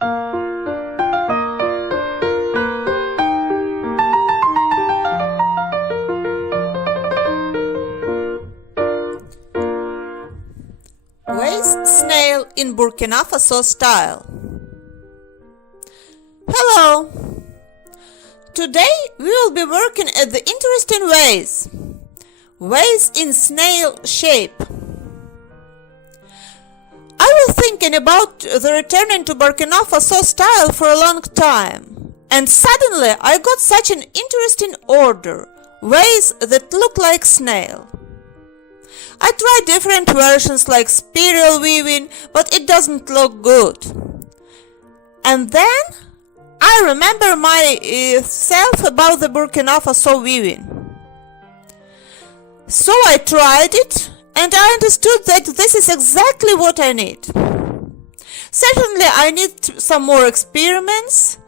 Vase snail in Burkina Faso style. Hello! Today we will be working at the interesting vase. Vase in snail shape. I was thinking about the returning to Burkina Faso style for a long time, and suddenly I got such an interesting order, vase that looked like snail. I tried different versions like spiral weaving, but it doesn't look good. And then I remember myself about the Burkina Faso weaving. So I tried it, and I understood that this is exactly what I need. Certainly I need some more experiments.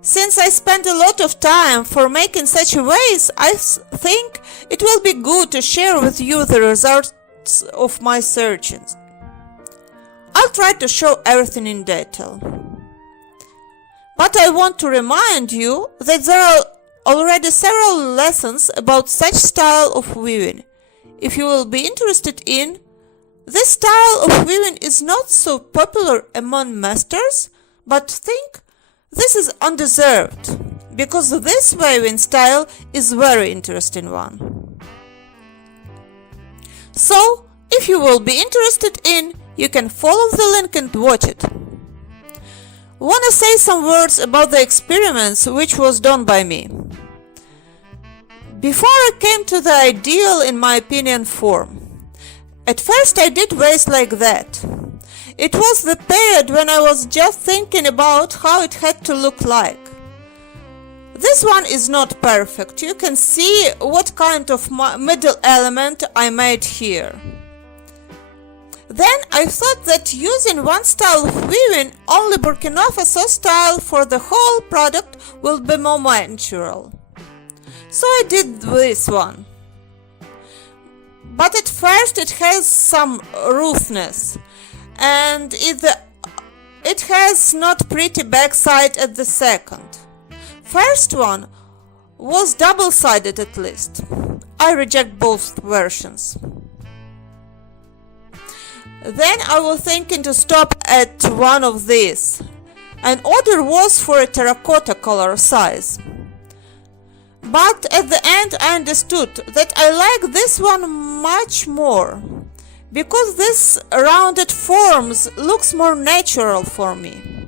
Since I spent a lot of time for making such a vase, I think it will be good to share with you the results of my searchings. I'll try to show everything in detail. But I want to remind you that there are already several lessons about such style of weaving. If you will be interested in, this style of weaving is not so popular among masters, but think this is undeserved, because this weaving style is a very interesting one. So, if you will be interested in, you can follow the link and watch it. Wanna say some words about the experiments which was done by me. Before I came to the ideal, in my opinion, form. At first I did vase like that. It was the period when I was just thinking about how it had to look like. This one is not perfect. You can see what kind of middle element I made here. Then I thought that using one style of weaving, only Burkina Faso style, for the whole product will be more natural. So I did this one. But at first it has some roughness, and it has not pretty backside at the second. First one was double-sided at least. I reject both versions. Then I was thinking to stop at one of these. An order was for a terracotta color size. But at the end I understood that I like this one much more, because this rounded forms looks more natural for me.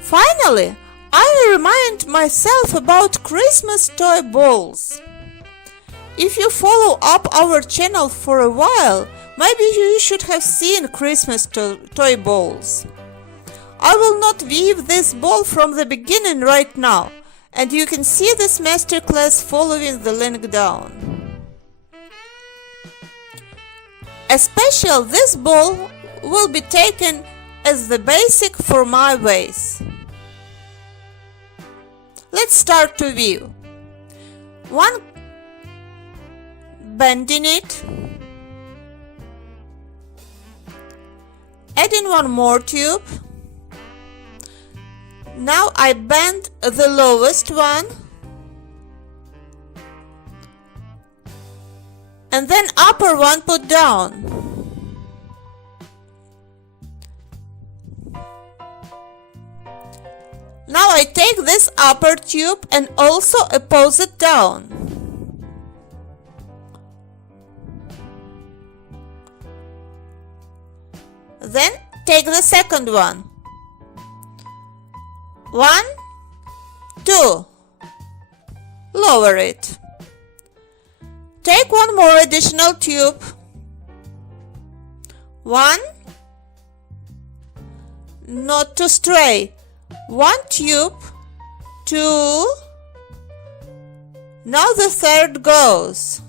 Finally, I remind myself about Christmas toy balls. If you follow up our channel for a while, maybe you should have seen Christmas toy balls. I will not weave this ball from the beginning right now, and you can see this masterclass following the link down. Especially this ball will be taken as the basic for my vase. Let's start to weave. One, bending it, adding one more tube. Now I bend the lowest one, and then upper one put down. Now I take this upper tube and also oppose it down. Then take the second one. 1, 2. Lower it. Take one more additional tube. 1. Not to stray. 1 tube. 2. Now the third goes.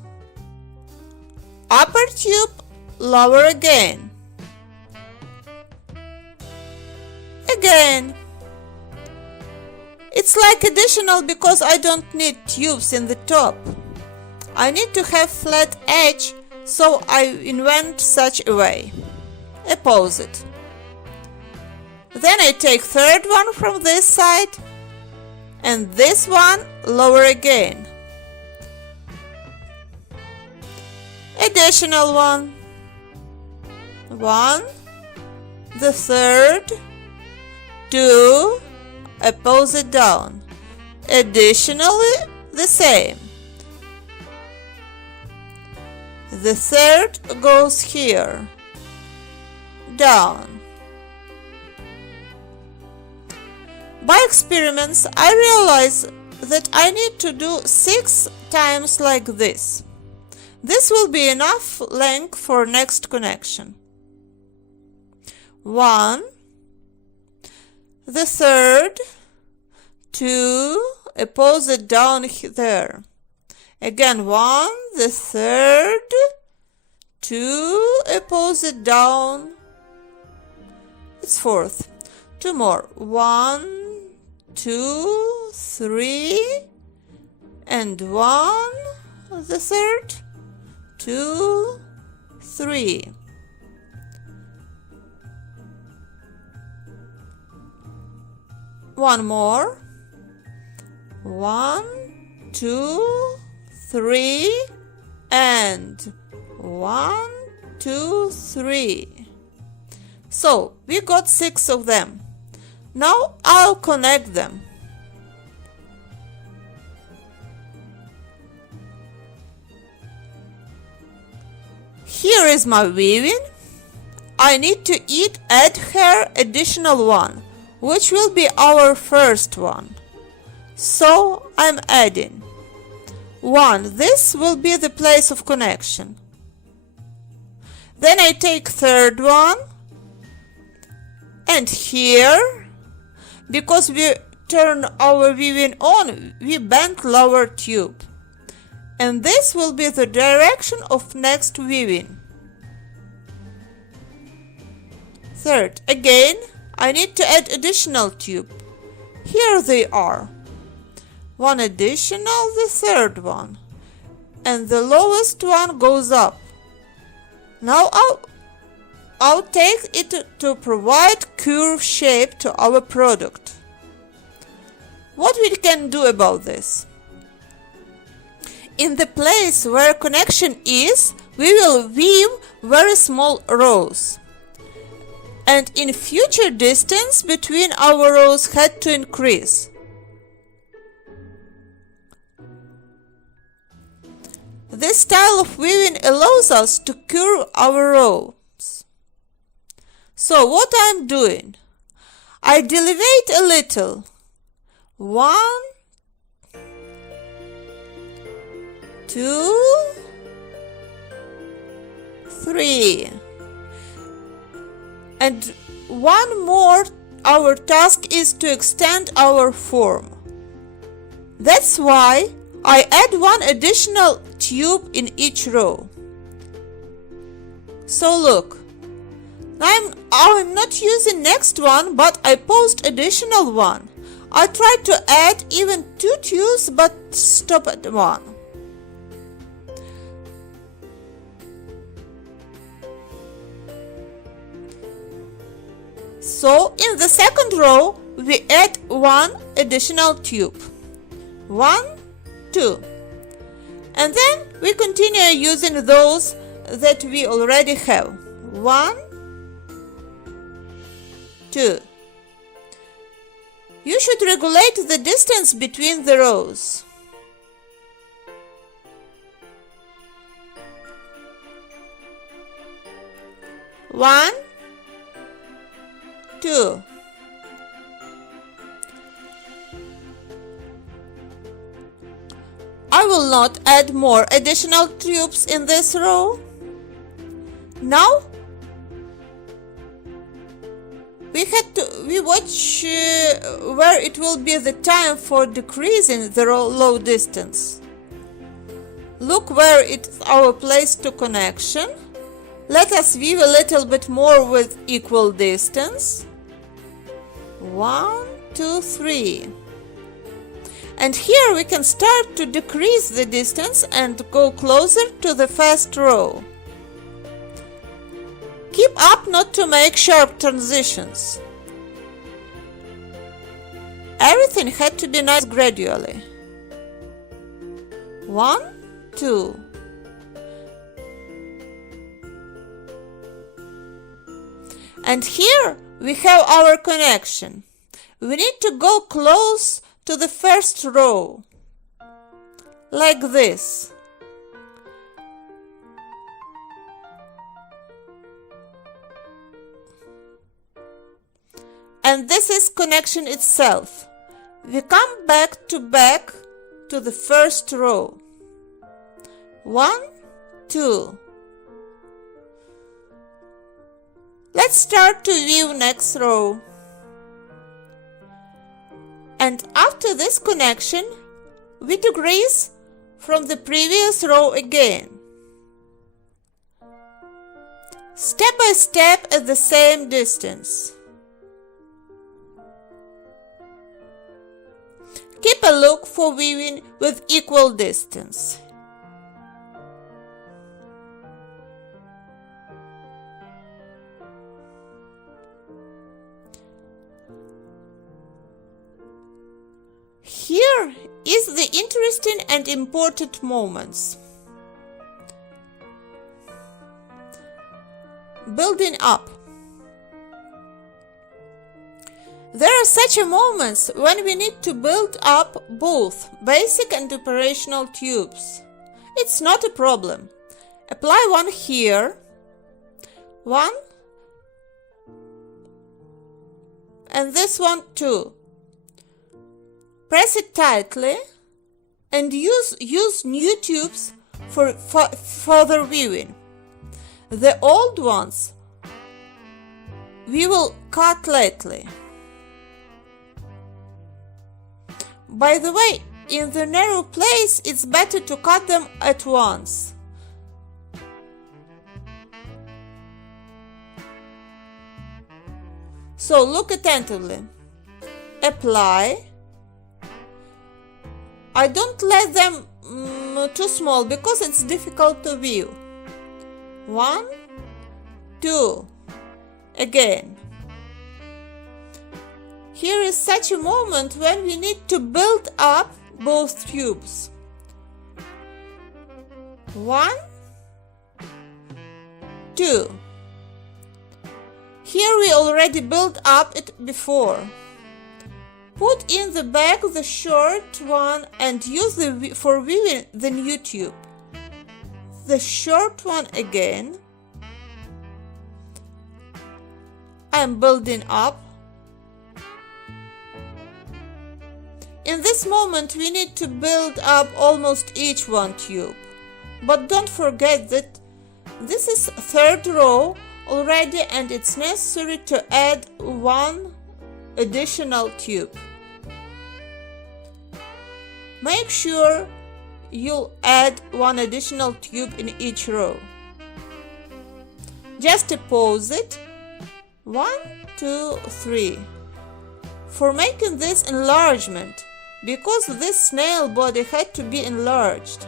Upper tube, lower again. Again. It's like additional because I don't need tubes in the top. I need to have flat edge, so I invent such a way. opposite. Then I take third one from this side and this one lower again. Additional one. One, the third, two, opposite down. Additionally, the same. The third goes here, down. By experiments, I realize that I need to do 6 times like this. This will be enough length for next connection. 1, the third, 2, opposite down there. Again, 1, the third, 2, opposite down. It's fourth. 2 more. 1, 2, 3, and 1, the third, 2, 3. One more. 1, 2, 3, and 1, 2, 3. So we got 6 of them. Now I'll connect them. Here is my weaving. I need to add here additional one, which will be our first one. So I'm adding 1. This will be the place of connection. Then I take third one, and here, because we turn our weaving on, we bend lower tube. And this will be the direction of next weaving. Third, again, I need to add additional tube. Here they are. One additional, the third one. And the lowest one goes up. Now I'll take it to provide curve shape to our product. What we can do about this? In the place where connection is, we will weave very small rows. And in future, distance between our rows had to increase. This style of weaving allows us to curve our rows. So what I'm doing? I deviate a little. 1, 2, 3. And one more, our task is to extend our form. That's why I add one additional tube in each row. So look, I'm not using next one, but I post additional one. I try to add even 2 tubes, but stop at 1. So in the second row, we add 1 additional tube. 1, 2. And then we continue using those that we already have. 1, 2. You should regulate the distance between the rows. One, 2. I will not add more additional tubes in this row. Now we watch where it will be the time for decreasing the low distance. Look where it's our place to connection. Let us weave a little bit more with equal distance. 1, 2, 3. And here we can start to decrease the distance and go closer to the first row. Keep up not to make sharp transitions. Everything had to be nice gradually. 1, 2. And here we have our connection. We need to go close to the first row, like this. And this is connection itself. We come back to the first row. 1, 2. Let's start to weave next row. And after this connection, we decrease from the previous row again. Step by step at the same distance. Keep a look for weaving with equal distance. Here is the interesting and important moments. Building up. There are such moments when we need to build up both basic and operational tubes. It's not a problem. Apply one here, one, and this one too. Press it tightly and use new tubes for further weaving. The old ones we will cut lightly. By the way, in the narrow place it's better to cut them at once. So look attentively. Apply. I don't let them too small because it's difficult to weave. 1, 2. Again. Here is such a moment when we need to build up both tubes. 1, 2. Here we already built up it before. Put in the back the short one and use for weaving the new tube. The short one again. I'm building up. In this moment we need to build up almost each one tube. But don't forget that this is third row already and it's necessary to add one additional tube. Make sure you'll add one additional tube in each row. Just oppose it. 1, 2, 3. For making this enlargement, because this snail body had to be enlarged.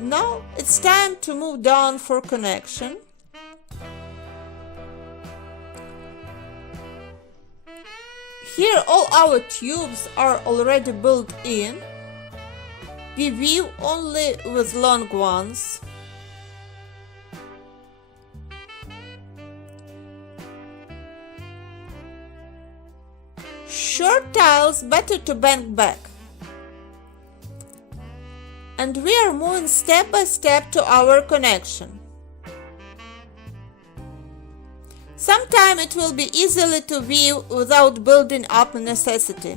Now it's time to move down for connection. Here all our tubes are already built in. We weave only with long ones. Short tiles better to bend back. And we are moving step by step to our connection. Sometime it will be easily to weave without building up necessity.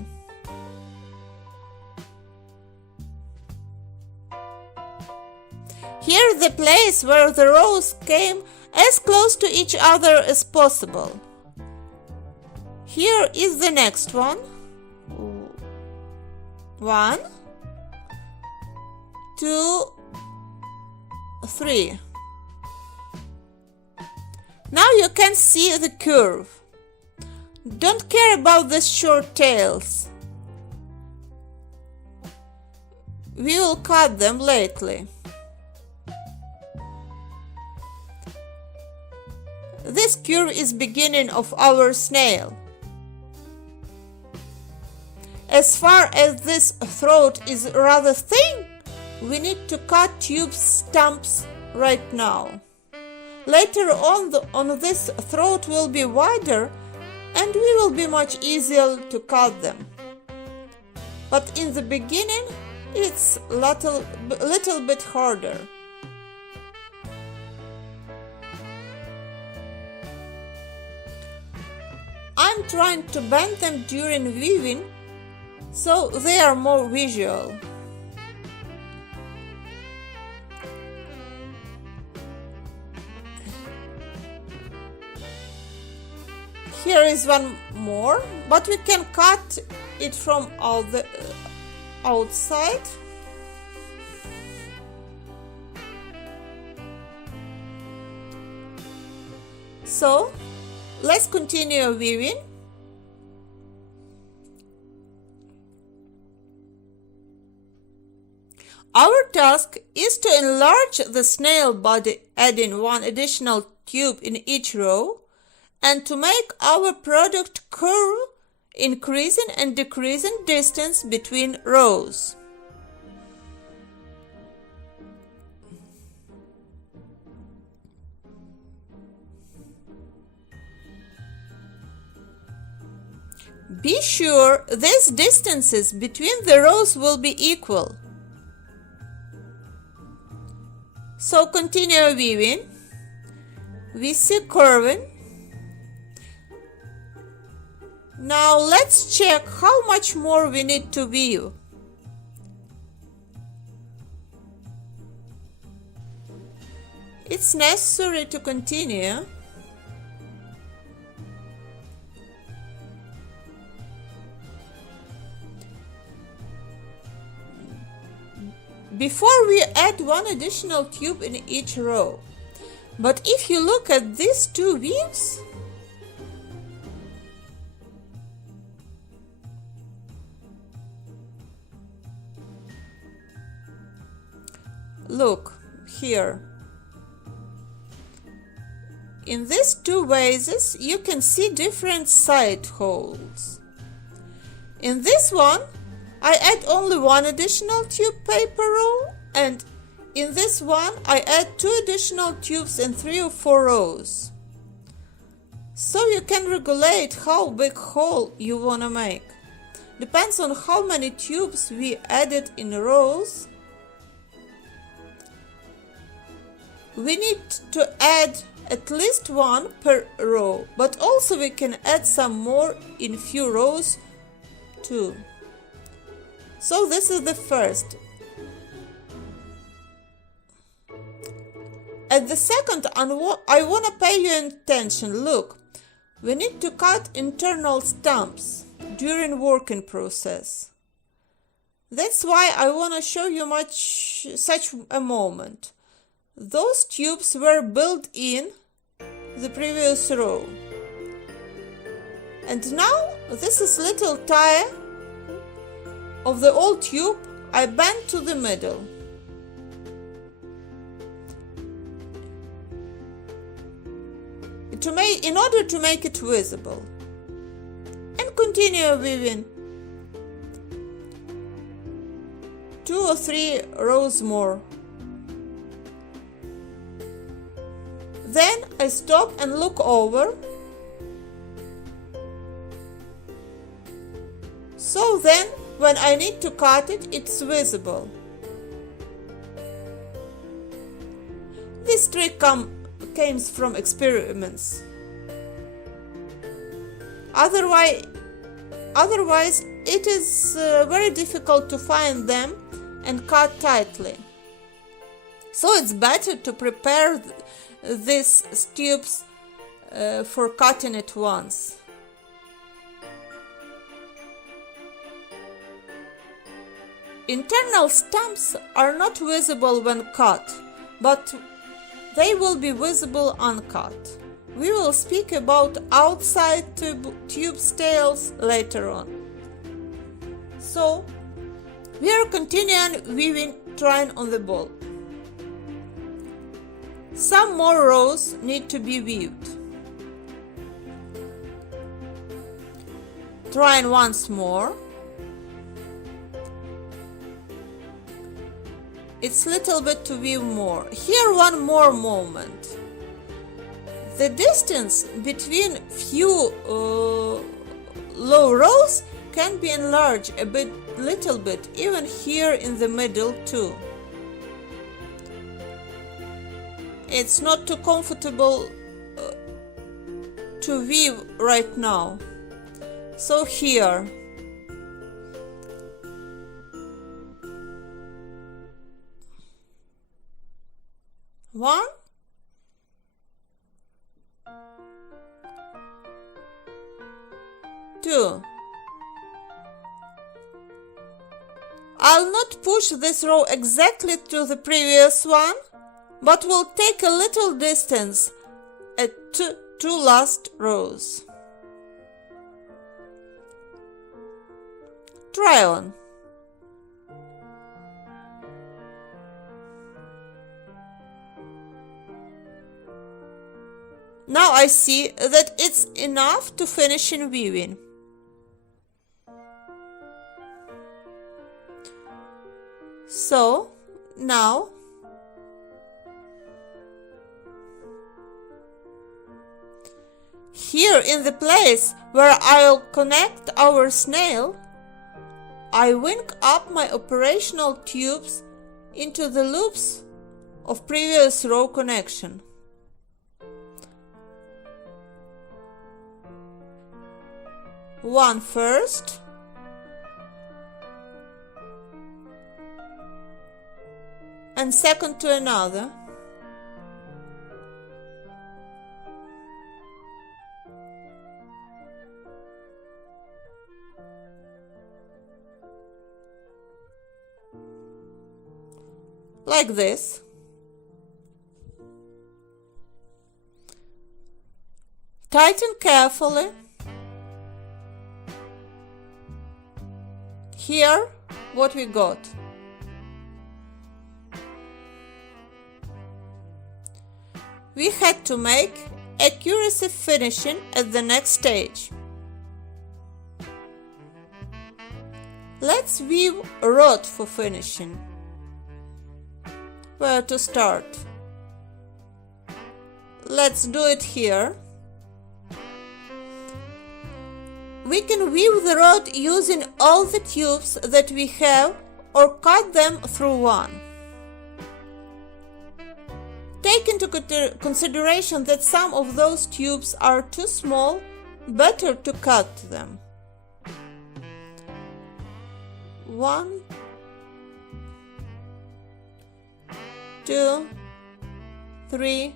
Here is the place where the rows came as close to each other as possible. Here is the next one. 1, 2, 3. Now you can see the curve. Don't care about the short tails. We will cut them later. this curve is beginning of our snail. As far as this throat is rather thin, we need to cut tube stumps right now. Later on this throat will be wider and we will be much easier to cut them. But in the beginning, it's little bit harder. I'm trying to bend them during weaving so they are more visual. Here is one more, but we can cut it from the outside. So let's continue weaving. Our task is to enlarge the snail body, adding one additional tube in each row, and to make our product curve, increasing and decreasing distance between rows. Be sure these distances between the rows will be equal. So continue weaving. We see curving. Now let's check how much more we need to weave. It's necessary to continue. Before we add one additional tube in each row. But if you look at these two weaves, look here. In these two vases, you can see different side holes. In this one, I add only one additional tube paper row, and in this one, I add two additional tubes in 3 or 4 rows. So you can regulate how big hole you want to make. Depends on how many tubes we added in rows. We need to add at least one per row, but also we can add some more in few rows too. So this is the first. At the second, I want to pay you attention. Look, we need to cut internal stumps during working process. That's why I want to show you such a moment. Those tubes were built in the previous row. And now this is little tire of the old tube I bent to the middle. In order to make it visible. And continue weaving 2 or 3 rows more. Then I stop and look over. So then, when I need to cut it, it's visible. This trick came from experiments. Otherwise it is very difficult to find them and cut tightly. So it's better to prepare these tubes for cutting at once. Internal stumps are not visible when cut, but they will be visible uncut. We will speak about outside tube tails later on. So, we are continuing weaving, trying on the ball. Some more rows need to be weaved. Trying once more. It's little bit to weave more. Here one more moment. The distance between few low rows can be enlarged a little bit, even here in the middle too. It's not too comfortable to weave right now. So here. One. Two. I'll not push this row exactly to the previous one, but will take a little distance at two last rows. Try on. Now I see that it's enough to finish in weaving. So now here in the place where I'll connect our snail, I wink up my operational tubes into the loops of previous row connection. One first, and second to another. Like this. Tighten carefully. Here, what we got. We had to make accuracy finishing at the next stage. Let's weave a rod for finishing. Where to start? Let's do it here. We can weave the rod using all the tubes that we have or cut them through one. Take into consideration that some of those tubes are too small, better to cut them. 1, 2, 3.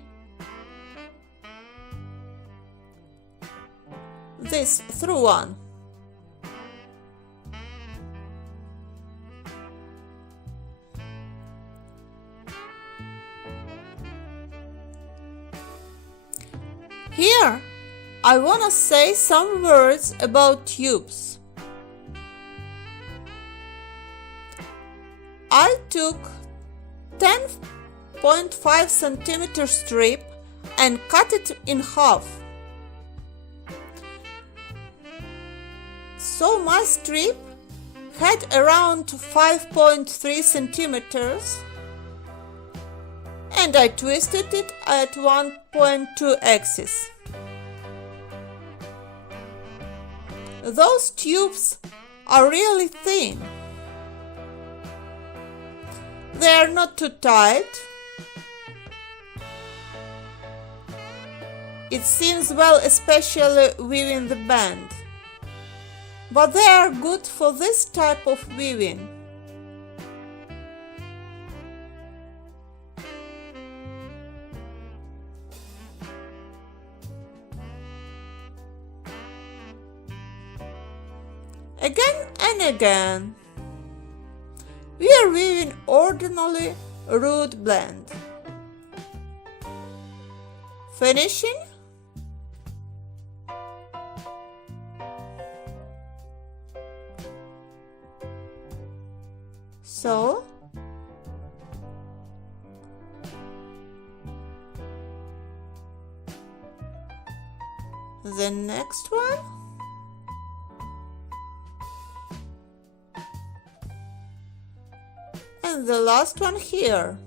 This through one. Here, I want to say some words about tubes. I took 10.5 centimeter strip and cut it in half. So my strip had around 5.3 centimeters and I twisted it at 1.2 axis. Those tubes are really thin. They are not too tight. It seems well, especially weaving the band. But they are good for this type of weaving. Again and again, we are weaving ordinary root blend. Finishing. So, the next one. and the last one here.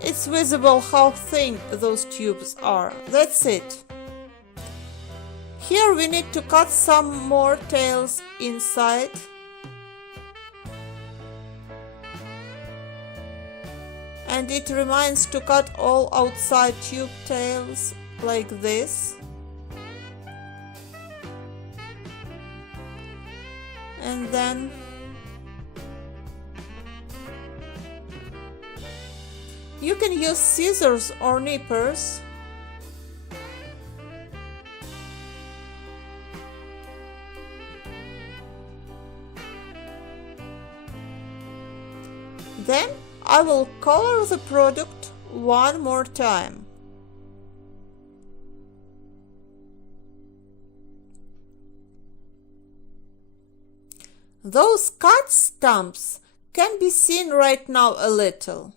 It's visible how thin those tubes are. That's it. Here we need to cut some more tails inside. And it reminds to cut all outside tube tails like this. And then you can use scissors or nippers. Then I will color the product one more time. Those cut stumps can be seen right now a little.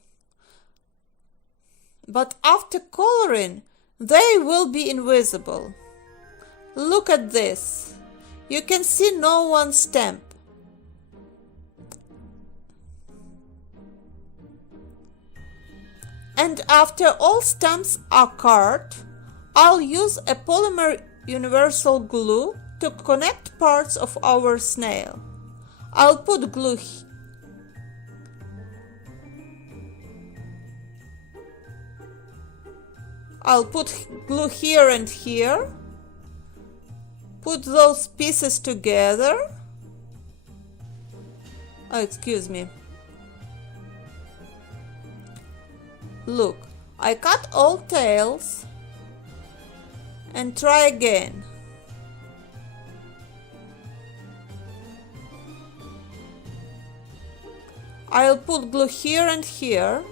But after coloring, they will be invisible. Look at this. You can see no one stamp. And after all stamps are cut, I'll use a polymer universal glue to connect parts of our snail. I'll put glue here and here. Put those pieces together. Oh, excuse me. Look, I cut all tails and try again. I'll put glue here and here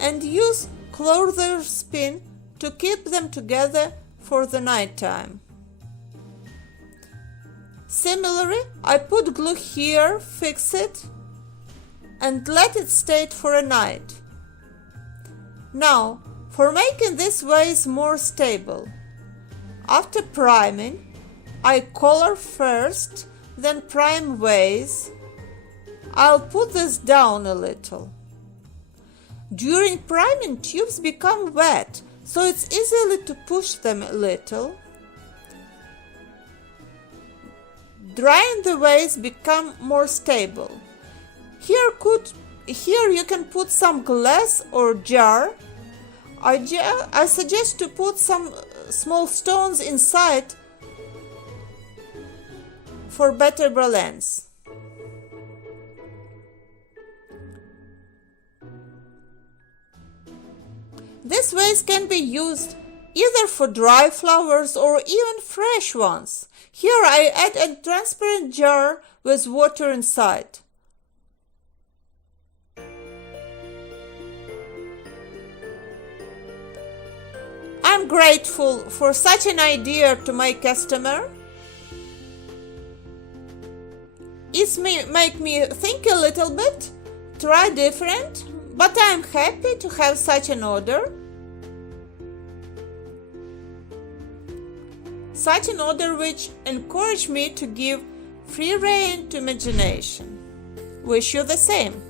and use clothespin to keep them together for the night time. Similarly, I put glue here, fix it, and let it stay for a night. Now, for making this vase more stable, after priming, I color first, then prime vase. I'll put this down a little. During priming, tubes become wet, so it's easy to push them a little. Drying the vase become more stable. Here you can put some glass or jar. I suggest to put some small stones inside for better balance. This vase can be used either for dry flowers or even fresh ones. Here I add a transparent jar with water inside. I'm grateful for such an idea to my customer. It may make me think a little bit, try different, but I'm happy to have such an order. Such an order which encouraged me to give free rein to imagination. Wish you the same.